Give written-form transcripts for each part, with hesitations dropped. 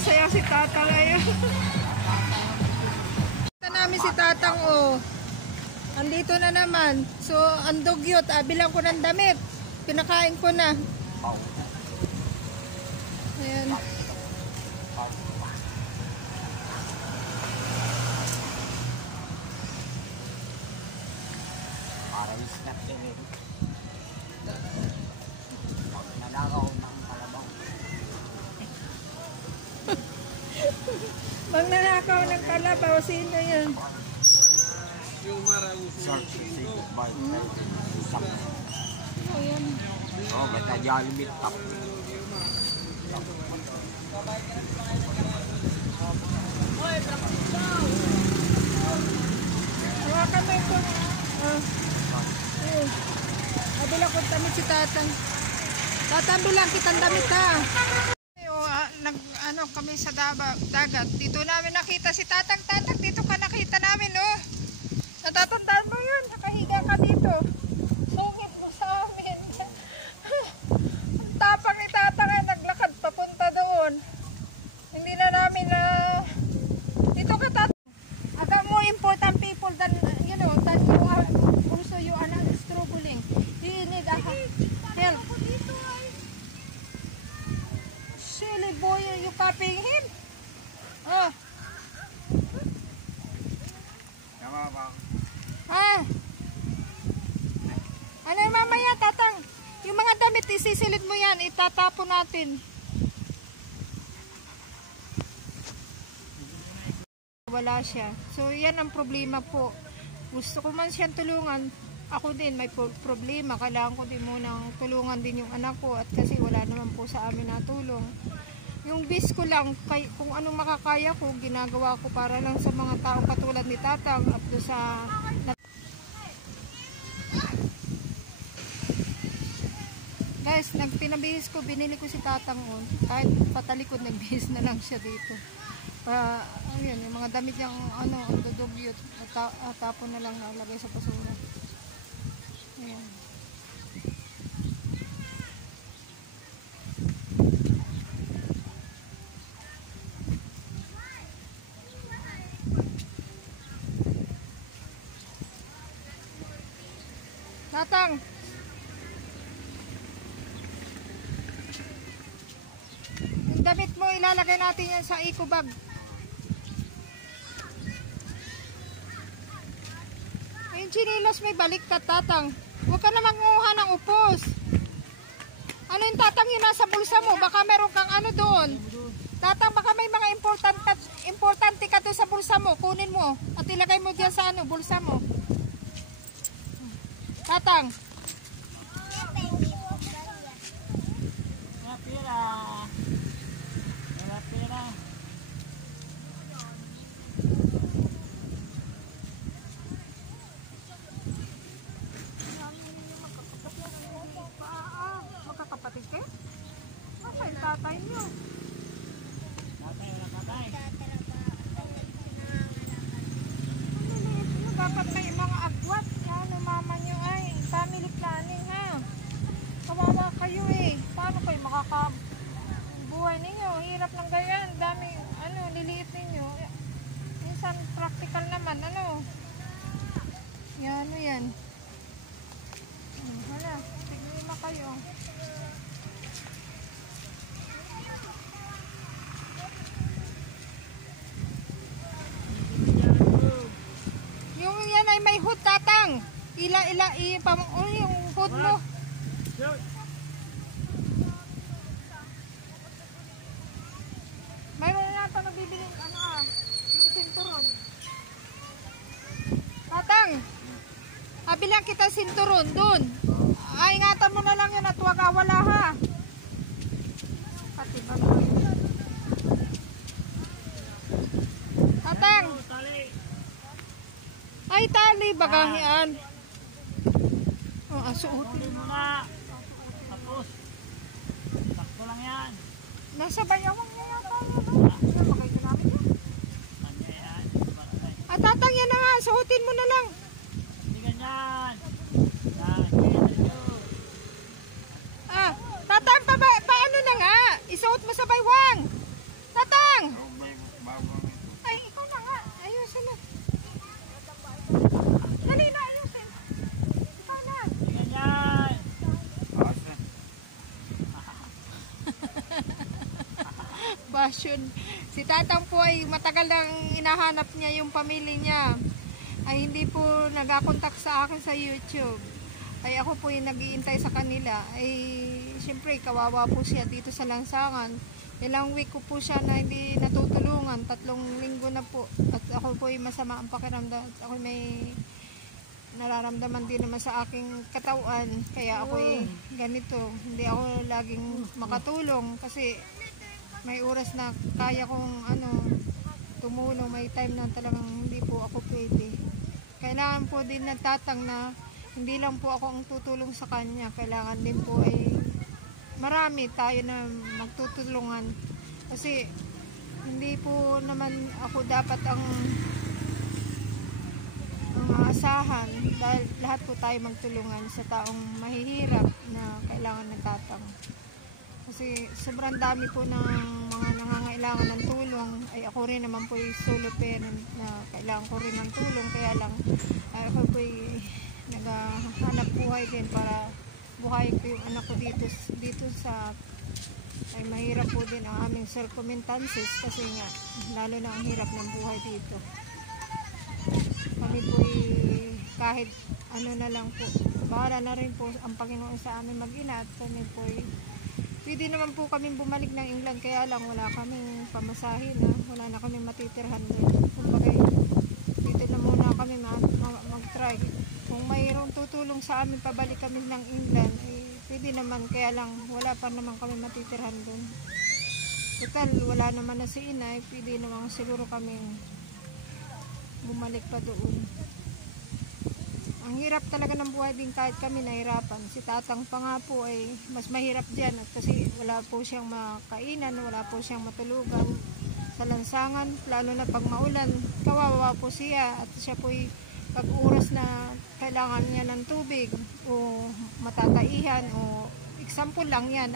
saya si Tatang ngayon. Ito namin si Tatang, oh. Andito na naman. So, ang dugyot. Bilang ko ng damit. Pinakain ko na. Ayan. Para isnap din eh. Nalakaw ng kalabaw. Magnanakaw ng kalabaw. Sino yan? Yung marauso ng trino. Oh, yan. Oh, basta Jollibee top. Hawakan mo ito. Bilang ko damit si Tatang. Tatang, bilang kitang damit ha. Ano kami sa dagat. Dito namin nakita si Tatang. Tatang, dito ka nakita namin, oh. Natatandaan mo yun. Nakahiga ka dito. Sungit mo sa amin. Ang tapang ni Tatang ay naglakad papunta doon. Hindi na namin dito ka, Tatang. Aga more important people than, you know, than you are. Also you are not struggling. You need a help. Silly boy, you copying him? Oh. Ano yung mamaya, Tatang? Yung mga damit, isisilid mo yan. Itatapon natin. Wala siya. So, yan ang problema po. Gusto ko man siyang tulungan. Ako din, may problema. Kailangan ko din munang tulungan din yung anak ko. At kasi wala naman po sa amin natulong. Yung bis ko lang, kung anong makakaya ko, ginagawa ko para lang sa mga taong katulad ni Tatang. Up to sa... Guys, pinabihis ko, binili ko si Tatang on. Kahit patalikod, nagbihis na lang siya dito. Ayun, yung mga damit niyang ang dudugyot. Tapon na lang nalagay sa basura. Ayan. Tatang! Yung damit mo, ilalagay natin yan sa eco bag. Yung chinilas may baliktad, Tatang. Huwag ka na magmuha ng upos. Ano yung, Tatang, yung nasa bulsa mo? Baka meron kang ano doon. Tatang, baka may mga importante ka doon sa bulsa mo. Kunin mo. At ilagay mo dyan sa bulsa mo. Tatang. Wala pera. Wala pera. Magkakapatid kayo? Masa yung tatay niyo? Tatay, wala tatay. Dapat may mga agwat. Yan, mama nyo ay family planning ha. Kawawa kayo eh. Paano kayo makakabuhay ninyo? Hirap ng ganyan. Dami, liliit ninyo. Minsan practical naman, Yan, yan. Hala, tiglima kayo. Yung yan ay may hood, Tatang. Yung hood mo. Mayroon na ito nabibiling yung sinturon. Tatang, bilang kita sinturon dun. Ingatan mo na lang yun at huwag awala ha. Pati ba? Tatang. Ay, tali, bagahian. Suotin mo na. Tapos. Sakto lang yan. Nasa bayawang niya yata. Nakakay ka namin yan. Tatang, yan na nga. Suotin mo na lang. Hindi ganyan. Tatang, paano na nga? Isuot mo sa baywang. Tatang! sitwasyon. Si Tatang po ay matagal nang hinahanap niya yung pamilya niya. Ay hindi po nag-contact sa akin sa YouTube. Ay ako po yung nag-iintay sa kanila. Ay siyempre kawawa po siya dito sa lansangan. Ilang week ko po siya na hindi natutulungan. 3 linggo na po. At ako po yung masama ang pakiramdam. At ako may nararamdaman din naman sa aking katawan. Kaya ako ganito. Hindi ako laging makatulong. Kasi may oras na kaya kong tumulong. May time na talagang hindi po ako pwede. Kailangan po din ng Tatang na hindi lang po ako ang tutulong sa kanya. Kailangan din po ay marami tayo na magtutulungan. Kasi hindi po naman ako dapat ang aasahan. Dahil lahat po tayo magtulungan sa taong mahihirap na kailangan ng Tatang. Kasi sobrang dami po ng mga nangangailangan ng tulong. Ay ako rin naman po yung solo parent na kailangan ko rin ng tulong. Kaya lang ako po yung naghahanap buhay din para buhayin ko yung anak ko dito sa ay mahirap po din ang aming circumstances kasi nga lalo na ang hirap ng buhay dito. Kami po kahit na lang po, bahala na rin po ang Panginoon sa amin mag-ina at kami po pwede naman po kami bumalik ng England kaya lang wala kaming pamasahin wala na kami matitirhan din. Kumbaga dito na muna kami mag-try. Kung mayroong tutulong sa amin pabalik kami ng England, pwede naman, kaya lang wala pa naman kami matitirhan doon. Total, wala naman na si Ina, pwede naman siguro kami bumalik pa doon. Ang hirap talaga ng buhay din kahit kami nahirapan. Si Tatang pa nga po ay mas mahirap dyan at kasi wala po siyang makainan, wala po siyang matulugan sa lansangan, lalo na pag maulan, kawawa po siya at siya po pag oras na kailangan niya ng tubig o matataihan o example lang yan,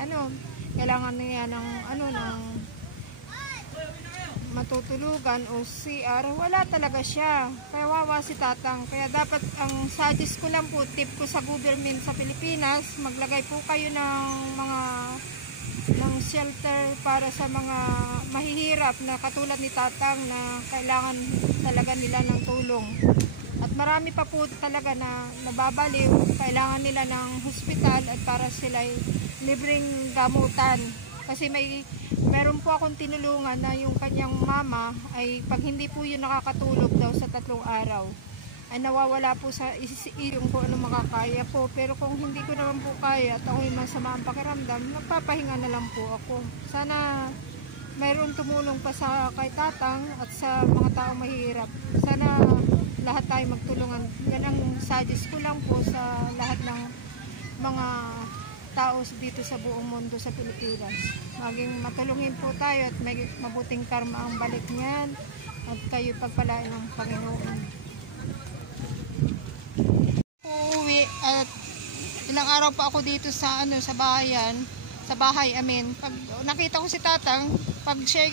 kailangan niya ng ng matutulugan o CR, wala talaga siya. Kaya wawa si Tatang. Kaya dapat ang suggest ko lang po, tip ko sa government sa Pilipinas, maglagay po kayo ng shelter para sa mga mahihirap na katulad ni Tatang na kailangan talaga nila ng tulong. At marami pa po talaga na nababaliw, kailangan nila ng hospital at para sila libreng gamutan. Kasi meron po akong tinulungan na yung kanyang mama ay pag hindi po yun nakakatulog daw sa 3 araw, ay nawawala po sa yung kung ano makakaya po. Pero kung hindi ko naman po kaya at ako yung masama ang pakiramdam, nagpapahinga na lang po ako. Sana mayroong tumulong pa sa kay Tatang at sa mga taong mahirap. Sana lahat tayo magtulungan. Yan ang suggest ko lang po sa lahat ng mga tao dito sa buong mundo sa Pilipinas. Maging matulungin po tayo at may mabuting karma ang balik niyan at kayo pagpalain ng Panginoon. Uuwi at ilang araw pa ako dito sa sa bahay amin. Pag nakita ko si Tatang, pag siya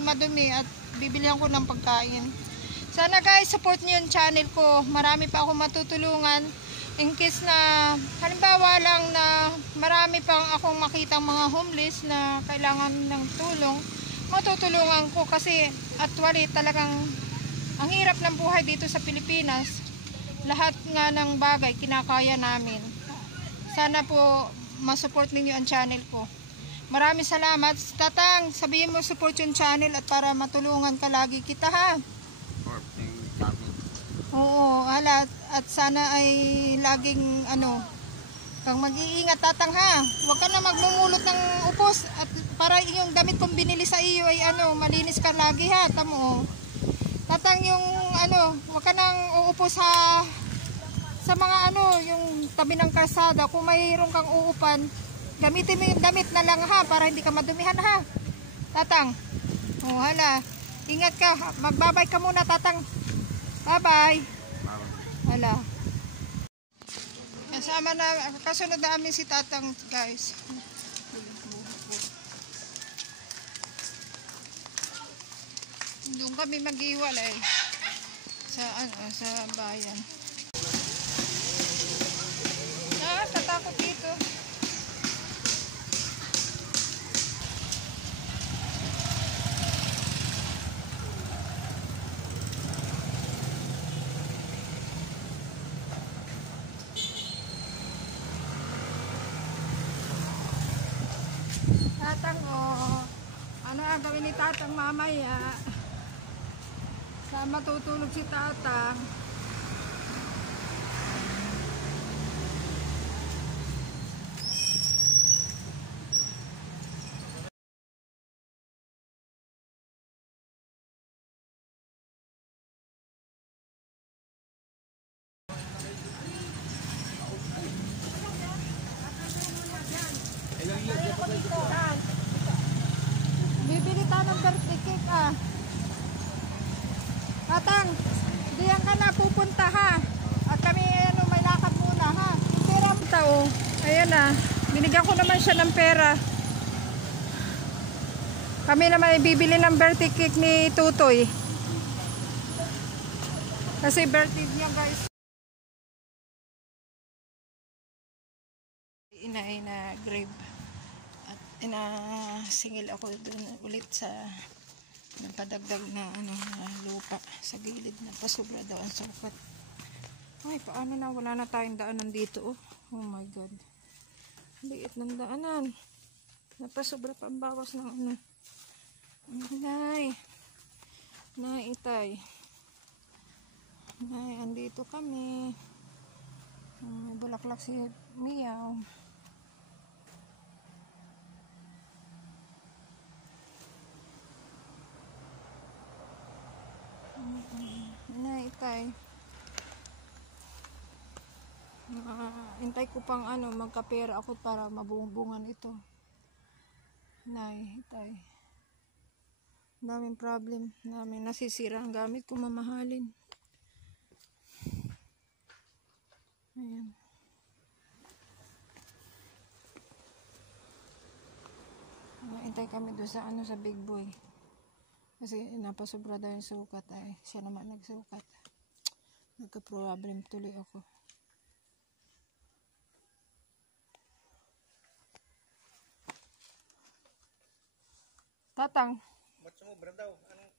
madumi at bibilihan ko ng pagkain. Sana guys, support niyo yung channel ko. Marami pa ako matutulungan. In case na, halimbawa lang na marami pang akong makitang mga homeless na kailangan ng tulong, matutulungan ko kasi actually talagang ang hirap ng buhay dito sa Pilipinas. Lahat nga ng bagay kinakaya namin. Sana po masupport ninyo ang channel ko. Maraming salamat. Tatang, sabihin mo support yung channel at para matulungan ka lagi kita ha. Oo, at sana ay laging kang mag-iingat Tatang ha. Huwag ka na magmumulot ng upos at para yung damit kong binili sa iyo ay malinis ka lagi ha. Tamo. Tatang yung huwag ka nang uupos sa mga yung tabi ng kalsada. Kung mayroon kang uupan, gamitin mo yung damit na lang ha para hindi ka madumihan ha. Tatang. Oh, hala. Ingat ka. Magbabay ka muna Tatang. Bye-bye. Hala. Kasama na, kasunod na amin si Tatang, guys. Doon kami mag-iwalay sa bayan. Katakot dito. Tatang o ano ang gawin ni Tatang mamaya. Sa matutulog si Tatang. Bibili tayo ng birthday cake ah. Tatang, diyan ka na pupunta ha. At kami ano, may lakad muna ha. Yung pera mo tao. Ayan na. Binigyan ko naman siya ng pera. Kami naman ay bibili ng birthday cake ni Tutoy. Kasi birthday niya guys. Inaay na grave. At inasingil ako doon ulit sa napadagdag na ano na lupa sa gilid na pasobra daw ang sukat. Ay, paano na? Wala na tayong daanan dito. Oh my God. Liit ng daanan. Napasobra pa ang bawas ng ano. Nay. Nay, itay. Nay, andito kami. May bulaklak si Miyaw. Nay, itay. Hintay ko pang ano, magkapera ako para mabungbungan ito. Nay, itay. Daming problem namin. Nasisira ang gamit ko, mamahalin. Ayan. Hintay kami doon sa ano, sa Big Boy. Kasi napasobra daw yung sukat ay siya naman nagsukat. Nagka-problem tuloy ako. Tatang. Ba't sumobra daw? Anong